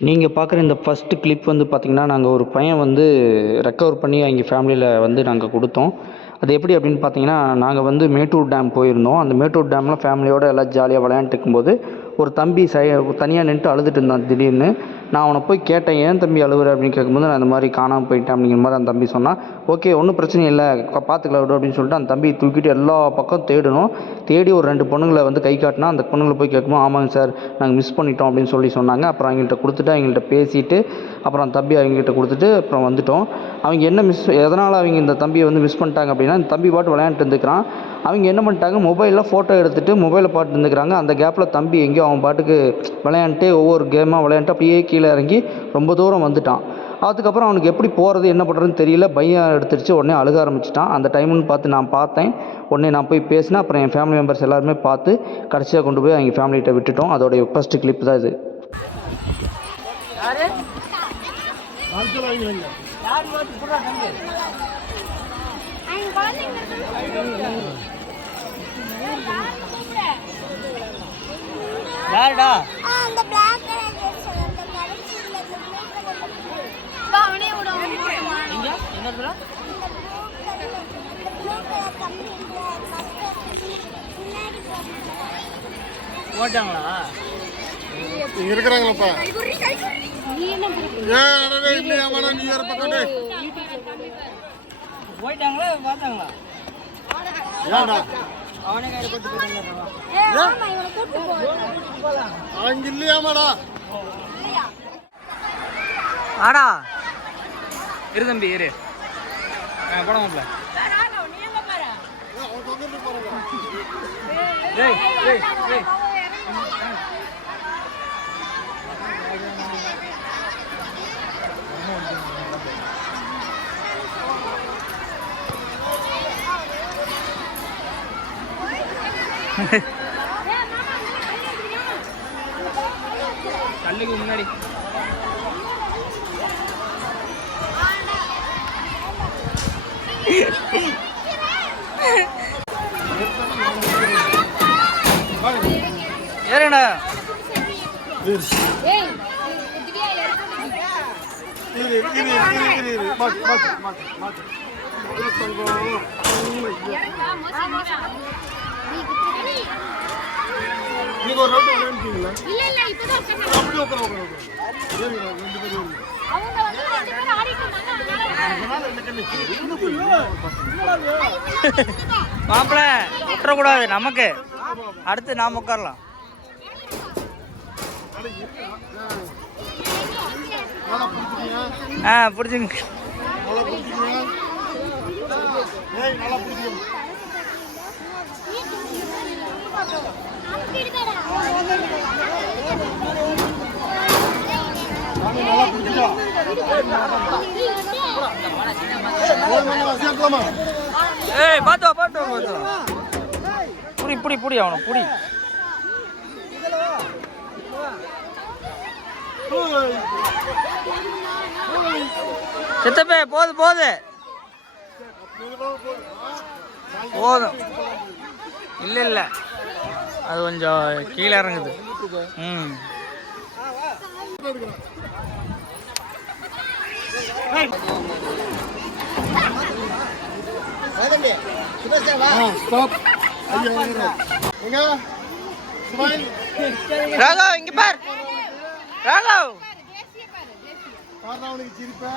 நீங்க பார்க்குற இந்த ஃபர்ஸ்ட்டு கிளிப் வந்து பார்த்தீங்கன்னா, நாங்க ஒரு பையன் வந்து ரெக்கவர் பண்ணி அவிங்க ஃபேமிலியில வந்து நாங்க குடுத்தோம். அது எப்படி அப்படின்னு பார்த்தீங்கன்னா, நாங்க வந்து மேட்டூர் டேம் போயிருந்தோம். அந்த மேட்டூர் டேம்ல ஃபேமிலியோட எல்லாம் ஜாலியா விளையாண்ட்டு இருக்கும்போது, ஒரு தம்பி தனியா நின்னுட்டு அழுதுட்டு இருந்தான் திடீர்னு. நான் அவன போய் கேட்டேன், "ஏன் தம்பி அழுவுற?" அப்படின்னு கேட்கும்போது, "நான் இந்த மாரி காணாம போயிட்டேன்." அப்படிங்கிற மாரி அந்த தம்பி சொன்னான். "ஓகே, ஒண்ணும் பிரச்சனை இல்ல. பார்த்துக்கலாம் விடு" அப்படின்னு சொல்லிட்டு அந்த தம்பிய தூக்கிட்டு எல்லா பக்கம் தேடுனோம். தேடி ஒரு 2 பொண்ணுங்கள வந்து கை காட்டுனா, அந்த பொண்ணுங்கள போய் கேட்கும்போது, "ஆமாங்க சார், நாங்க மிஸ் பண்ணிட்டோம்" அப்படின்னு சொன்னாங்க. அப்புறம் அவங்கள்ட்ட குடுத்துட்டு, அவங்கள்ட்ட பேசிட்டு, அப்புறம் அந்த தம்பிய அவங்ககிட்ட குடுத்துட்டு, அப்புறம் வந்துட்டோம். அவங்க என்ன எதனால அவங்க இந்த தம்பிய வந்து மிஸ் பண்ணிட்டாங்க அப்படின்னா, இந்த தம்பி பாட்டுக்கு விளையாண்ட்டு இருந்துக்கிறான். அவங்க என்ன பண்ணிட்டாங்க, மொபைல்ல ஃபோட்டோ எடுத்துட்டு மொபைல பார்த்துட்டு இருந்துக்கிறாங்க. அந்த கேப்ல தம்பி எங்கேயோ அவன் பாட்டுக்கு விளையாண்ட்டு ஒவ்வொரு கேமா விளையாண்ட்டு அப்படியே கீழ இறங்கி ரொம்ப தூரம் வந்துட்டான். அதுக்கப்புறம் அவனுக்கு எப்படி போறது, என்ன பண்ணுறதுன்னு தெரியல. பயம் எடுத்துருச்சு. உடனே அழுக ஆரம்பிச்சுட்டான். அந்த டைம்னு பார்த்து நான் பார்த்தேன். உடனே நான் போய் பேசினேன். அப்புறம் என் ஃபேமிலி மெம்பர்ஸ் எல்லாருமே பார்த்து கடைசியா கொண்டு போய் அவங்க ஃபேமிலிகிட்ட விட்டுட்டோம். அதோடைய ஃபர்ஸ்ட் கிளிப் தான் இது. யாருடா அந்த black color dress அந்த கடைசில அந்த blue color அவனே விடுவான் இங்க என்னதுடா அந்த blue color கம்பி முன்னாடி ஓட்டாங்களா இங்க இருக்கறாங்களப்பா ஏய் இல்லையா மாடா நீ யார பக்கடே போய்ட்டாங்களா பார்த்தாங்களா ஏடா அவனே கையில போட்டு போயிட்டாங்க ஆமா இவனை கூட்டி போ அங்க இல்லையா மாடா ஆடா இரு தம்பி இரு போடாமல டேய் டேய் டேய் கல்லுக்கு முன்னாடி ஏறடா ஏய் இதுவியா இரு மாட்டு நீங்க ஒரு ரவுண்ட் ஓடுறீங்களா இல்ல இப்பதான் உட்கார்ந்து அப்படி உட்கார ஏறி ரெண்டு பேரும் அவங்க வந்து ரெண்டு பேரும் ஆடிட்டு மாப்பிள்ள விட்டுறக்கூடாது நமக்கு அடுத்து நாம உட்காரலாம் பிடிச்சிங்க ஏய் பாத்தோ புடி அவனை புடி சித்தப்பே போதும் இல்ல அது கொஞ்சம் கீழே இறங்குது ராகவ் இங்க பார் ராகவ் சிரிப்பா